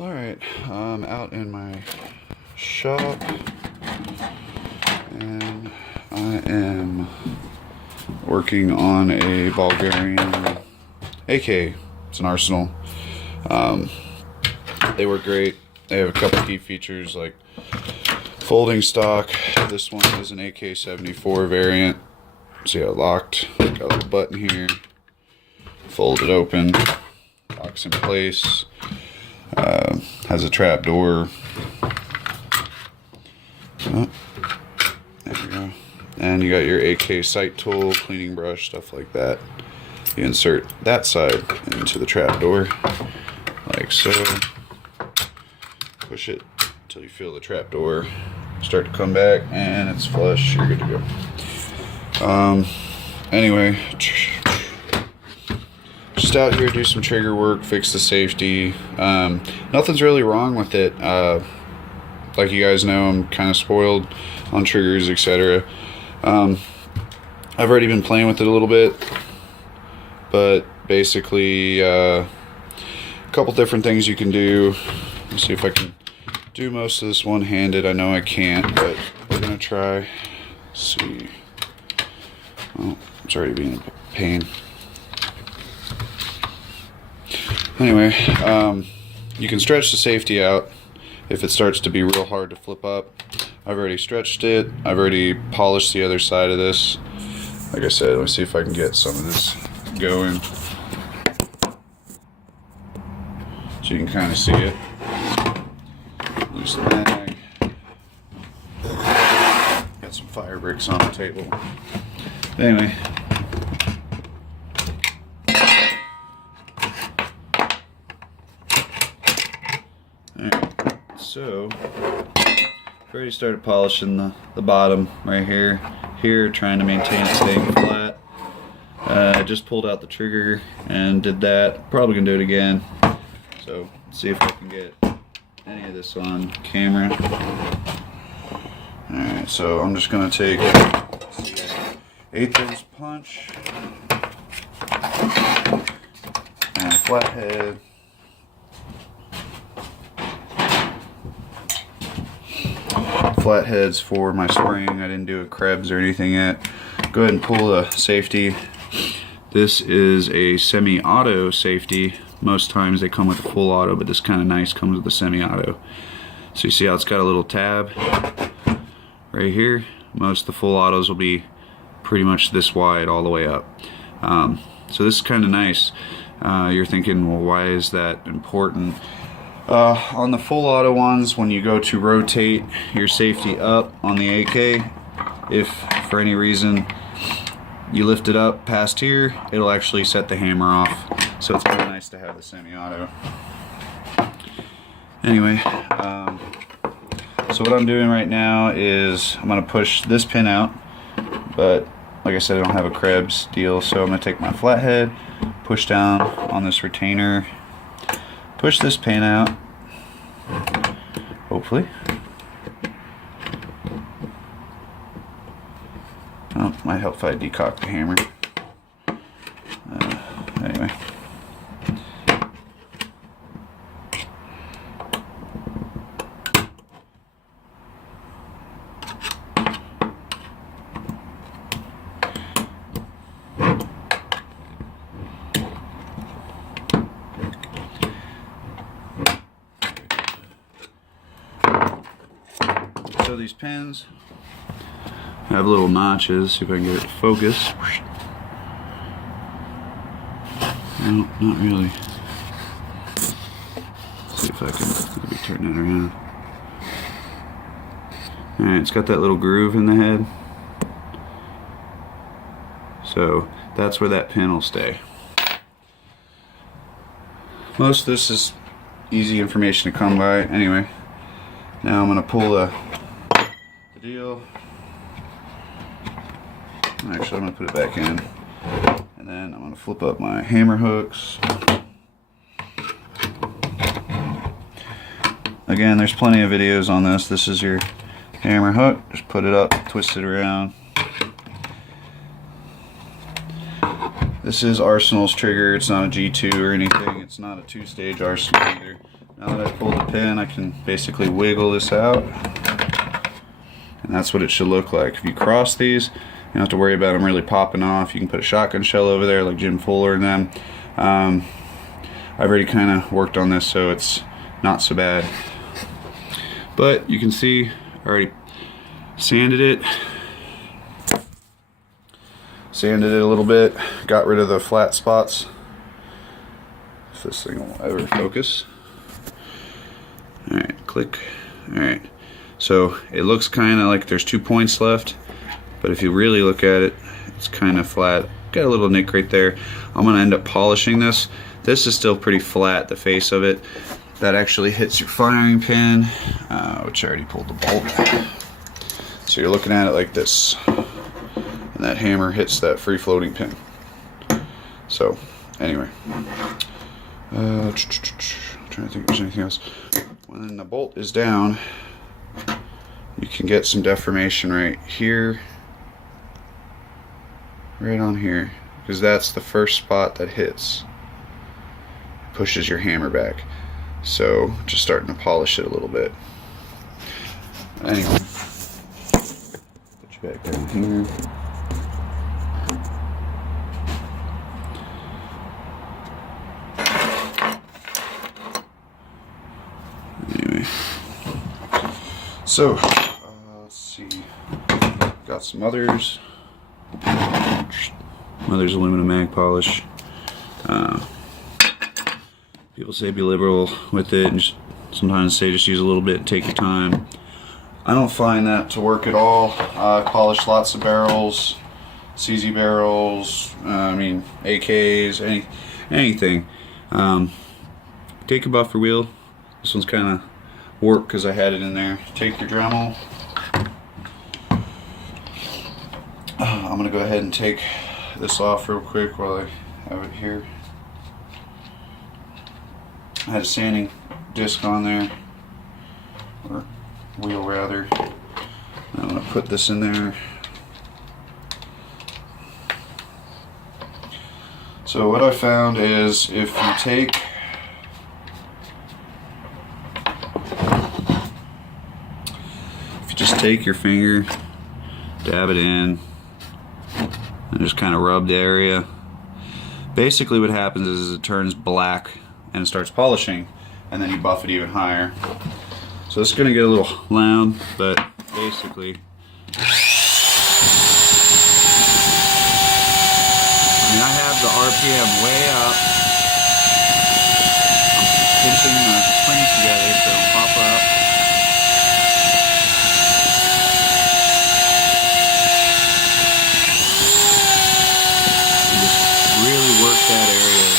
Alright, I'm out in my shop and I am working on a ball bearing AK. It's an Arsenal. They work great. They have a couple key features like folding stock. This one is an AK-74 variant. See how it locked? Got a little button here. Fold it open. Locks in place. Has a trap door. Oh, there we go. And you got your AK sight tool, cleaning brush, stuff like that. You insert that side into the trap door, like so. Push it until you feel the trap door start to come back, and it's flush. You're good to go. Anyway, just out here, do some trigger work, fix the safety. Nothing's really wrong with it. Like you guys know, I'm kind of spoiled on triggers, etc. I've already been playing with it a little bit, but basically a couple different things you can do. Let's see if I can do most of this one-handed. I know I can't, but we're gonna try. Let's see. Oh, it's already being a pain. Anyway, you can stretch the safety out if it starts to be real hard to flip up. I've already stretched it. I've already polished the other side of this. Like I said, let me see if I can get some of this going so you can kind of see it. Loose the mag. Got some fire bricks on the table. Anyway. Alright, so I've already started polishing the bottom right here, trying to maintain it staying flat. I just pulled out the trigger and did that. Probably gonna do it again. So let's see if I can get any of this on camera. Alright, so I'm just gonna take 1/8 punch and a flathead. Flatheads for my spring. I didn't do a Krebs or anything yet. Go ahead and pull the safety. This is a semi-auto safety. Most times they come with a full auto, but this kind of nice comes with a semi-auto. So you see how it's got a little tab right here. Most of the full autos will be pretty much this wide all the way up. So this is kind of nice. You're thinking, well, why is that important? On the full auto ones, when you go to rotate your safety up on the AK, if for any reason you lift it up past here, it'll actually set the hammer off. So it's kind of nice to have the semi-auto. Anyway, so what I'm doing right now is I'm going to push this pin out, but like I said, I don't have a Krebs deal, so I'm going to take my flathead, push down on this retainer, push this pin out, hopefully. Oh, might help if I decock the hammer. Anyway. So these pins have little notches. See if I can get it to focus. No, not really. See if I can maybe turn that around. Alright, it's got that little groove in the head. So that's where that pin will stay. Most of this is easy information to come by. Anyway, now I'm going to pull the deal. Actually, I'm going to put it back in. And then I'm going to flip up my hammer hooks. Again, there's plenty of videos on this. This is your hammer hook. Just put it up, twist it around. This is Arsenal's trigger. It's not a G2 or anything. It's not a two-stage Arsenal either. Now that I pulled the pin, I can basically wiggle this out, and that's what it should look like. If you cross these, you don't have to worry about them really popping off. You can put a shotgun shell over there like Jim Fuller and them. I've already kind of worked on this, so it's not so bad. But you can see I already sanded it a little bit, got rid of the flat spots. If this thing will ever focus. Alright, click. Alright, so it looks kind of like there's 2 points left, but if you really look at it, it's kind of flat. Got a little nick right there. I'm going to end up polishing this. This is still pretty flat, the face of it. That actually hits your firing pin, which I already pulled the bolt. So you're looking at it like this, and that hammer hits that free floating pin. So anyway, I'm trying to think if there's anything else. When the bolt is down, you can get some deformation right here, right on here, because that's the first spot that hits. It pushes your hammer back. So just starting to polish it a little bit. Anyway, put you back down here. Anyway, so let's see. Got some others. Mother's aluminum mag polish. People say be liberal with it, and sometimes say just use a little bit and take your time. I don't find that to work at all. I polish lots of barrels, CZ barrels, I mean AKs, anything. Take a buffer wheel. This one's kind of warped because I had it in there. Take your Dremel. I'm going to go ahead and take this off real quick while I have it here. I had a sanding disc on there, or wheel rather. I'm going to put this in there. So what I found is if you just take your finger, dab it in, and just kind of rub the area. Basically what happens is it turns black and it starts polishing, and then you buff it even higher. So it's going to get a little loud, but basically, I mean, I have the RPM way up. I'm pinching the springs together so they don't pop up. And just really work that area.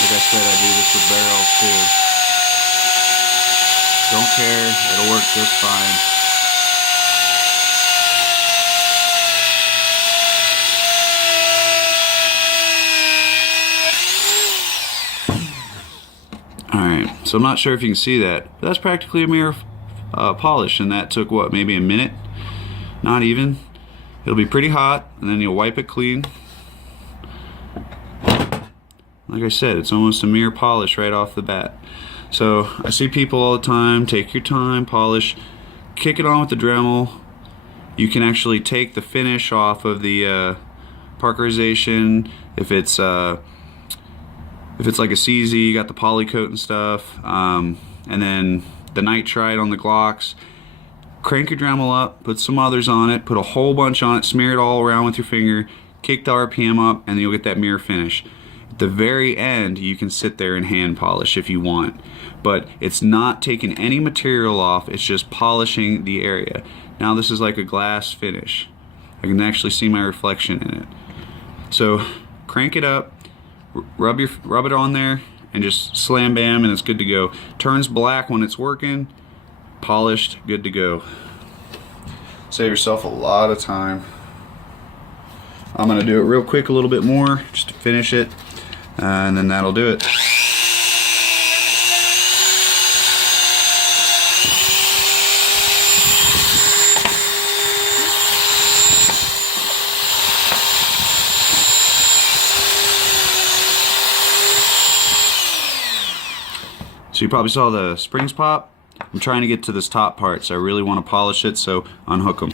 Like I said, I do this with barrels too. Don't care, it'll work just fine. Alright, so I'm not sure if you can see that, but that's practically a mirror polish, and that took what, maybe a minute? Not even. It'll be pretty hot, and then you'll wipe it clean. Like I said, it's almost a mirror polish right off the bat. So I see people all the time, take your time, polish, kick it on with the Dremel. You can actually take the finish off of the parkerization. If it's like a CZ, you got the poly coat and stuff, and then the nitride on the Glocks. Crank your Dremel up, put some others on it, put a whole bunch on it, smear it all around with your finger, kick the RPM up, and then you'll get that mirror finish. At the very end, you can sit there and hand polish if you want, but it's not taking any material off, it's just polishing the area. Now this is like a glass finish. I can actually see my reflection in it. So crank it up, rub it on there, and just slam bam, and it's good to go. Turns black when it's working, polished, good to go. Save yourself a lot of time. I'm gonna do it real quick, a little bit more, just to finish it, and then that'll do it. So you probably saw the springs pop. I'm trying to get to this top part, so I really want to polish it, so unhook them.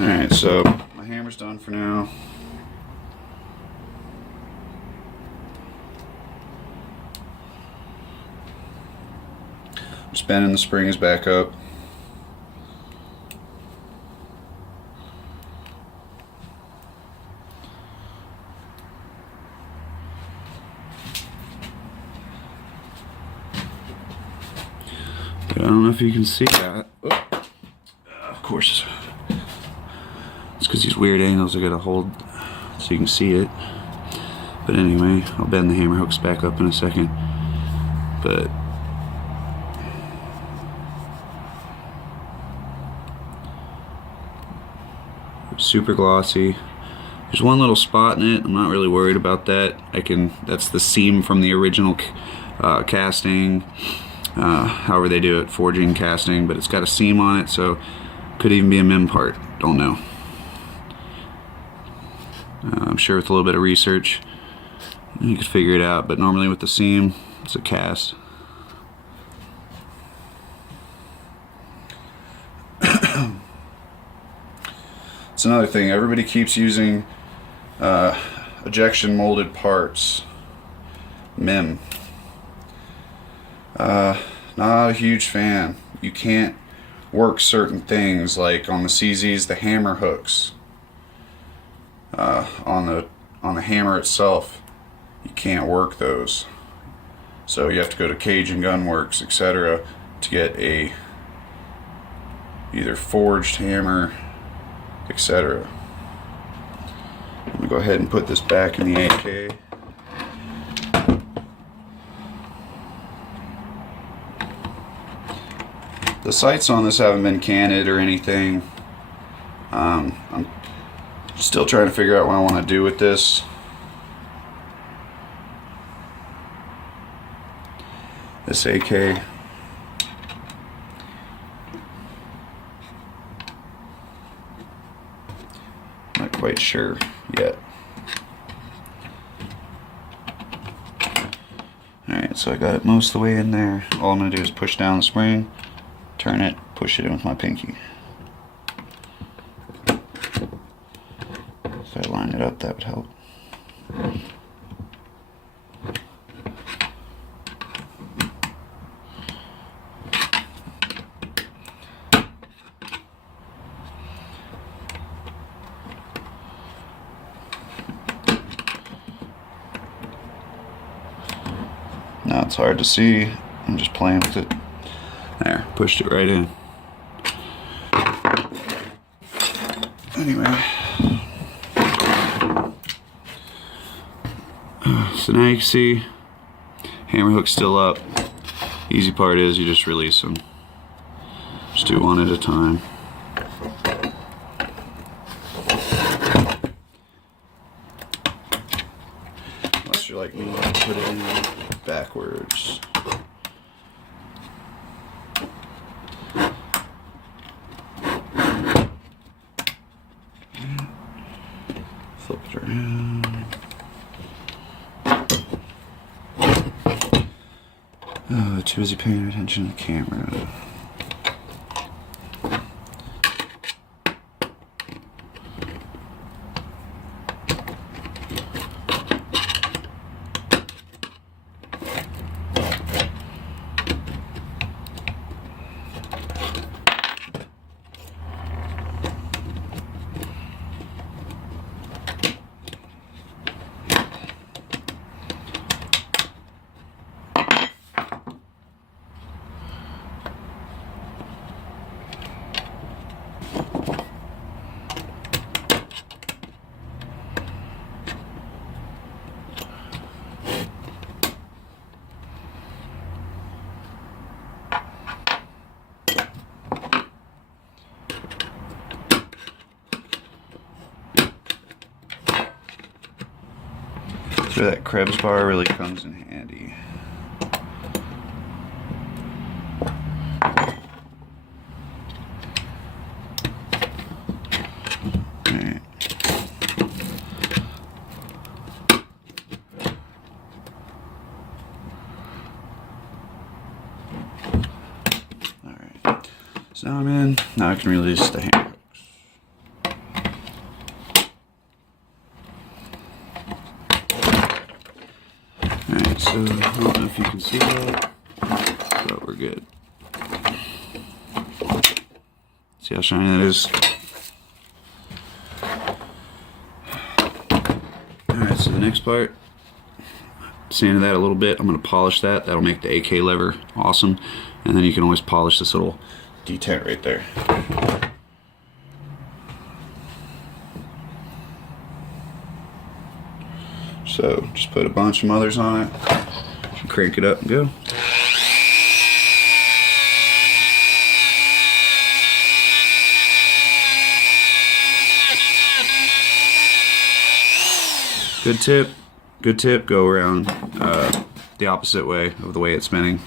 Alright, so my hammer's done for now. Just bending the springs back up. I don't know if you can see that. Oh. Of course. It's because these weird angles I gotta hold so you can see it. But anyway, I'll bend the hammer hooks back up in a second. But super glossy. There's one little spot in it. I'm not really worried about that. That's the seam from the original casting. However they do it, forging, casting, but it's got a seam on it, so could even be a mem part. Don't know. I'm sure with a little bit of research you could figure it out, but normally with the seam it's a cast. It's another thing, everybody keeps using ejection molded parts, mem. Not a huge fan. You can't work certain things, like on the CZs, the hammer hooks. On the hammer itself, you can't work those. So you have to go to Cage and Gunworks, etc., to get a either forged hammer, etc. I'm gonna go ahead and put this back in the 8K. The sights on this haven't been canted or anything. I'm still trying to figure out what I want to do with this. This AK. Not quite sure yet. Alright, so I got it most of the way in there. All I'm going to do is push down the spring, turn it, push it in with my pinky. If I line it up, that would help. Now it's hard to see. I'm just playing with it. There, pushed it right in. Anyway. So now you can see hammer hook's still up. Easy part is you just release them. Just do one at a time. Unless you're like me, put it in backwards. Flip it around. Oh, too busy paying attention to the camera. where that Krebs bar really comes in handy. Alright. Alright. So now I'm in. Now I can release the hand. So, I don't know if you can see that, but we're good. See how shiny that is? Alright, so the next part, sanded that a little bit. I'm going to polish that. That'll make the AK lever awesome. And then you can always polish this little detent right there. So just put a bunch of mothers on it, crank it up and go. Good tip, go around the opposite way of the way it's spinning.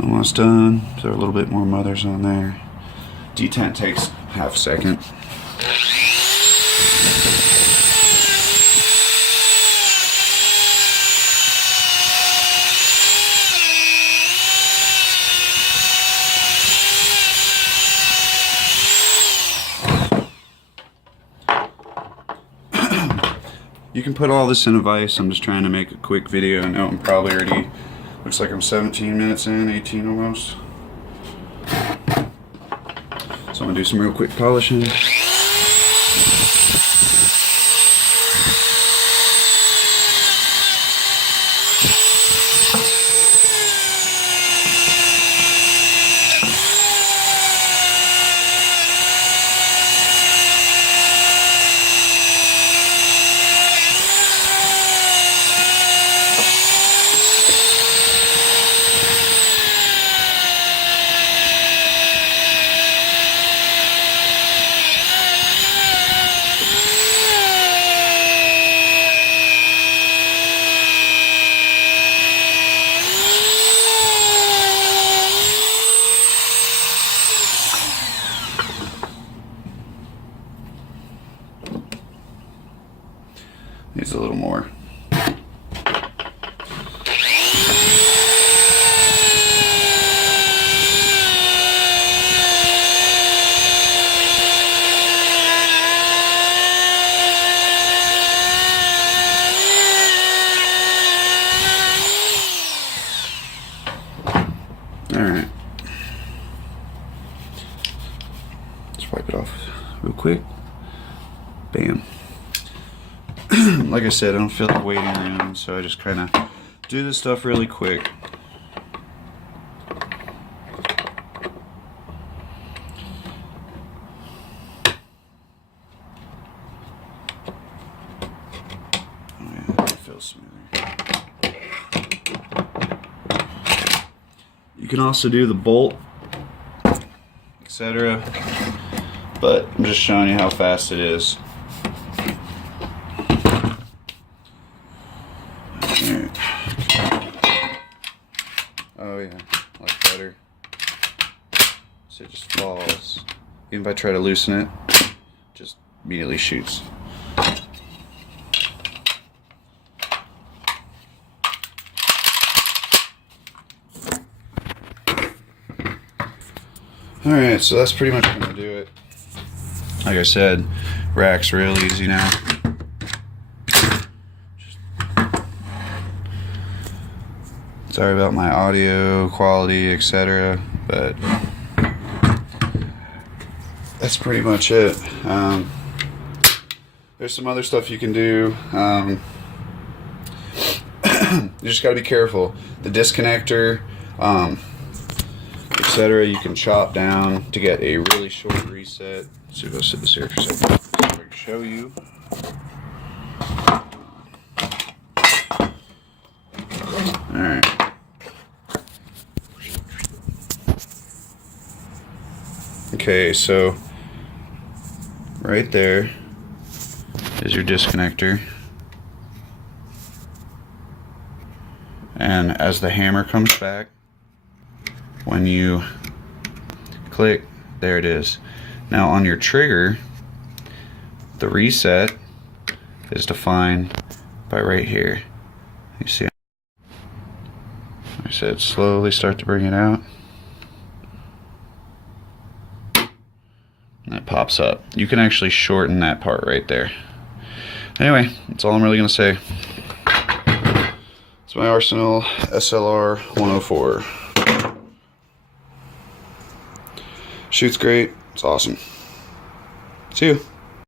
Almost done. Throw a little bit more mothers on there. Detent takes half a second. You can put all this in a vise. I'm just trying to make a quick video. I know I'm probably already, looks like I'm 17 minutes in, 18 almost. So I'm gonna do some real quick polishing. Needs a little more. Alright. Just wipe it off real quick. Bam. Like I said, I don't feel like waiting around, so I just kind of do this stuff really quick. Oh yeah, that feels smoother. You can also do the bolt, etc., but I'm just showing you how fast it is. Oh yeah, like butter. So it just falls. Even if I try to loosen it, just immediately shoots. Alright, so that's pretty much gonna do it. Like I said, rack's real easy now. Sorry about my audio quality, etc., but that's pretty much it. There's some other stuff you can do. You just got to be careful. The disconnector, etc. You can chop down to get a really short reset. Let's see if I'll sit this here for a second so I can show you. Alright. Okay, so right there is your disconnector. And as the hammer comes back, when you click, there it is. Now on your trigger, the reset is defined by right here. You see, I said slowly start to bring it out. And it pops up. You can actually shorten that part right there. Anyway, that's all I'm really going to say. It's my Arsenal SLR 104. Shoots great. It's awesome. See you.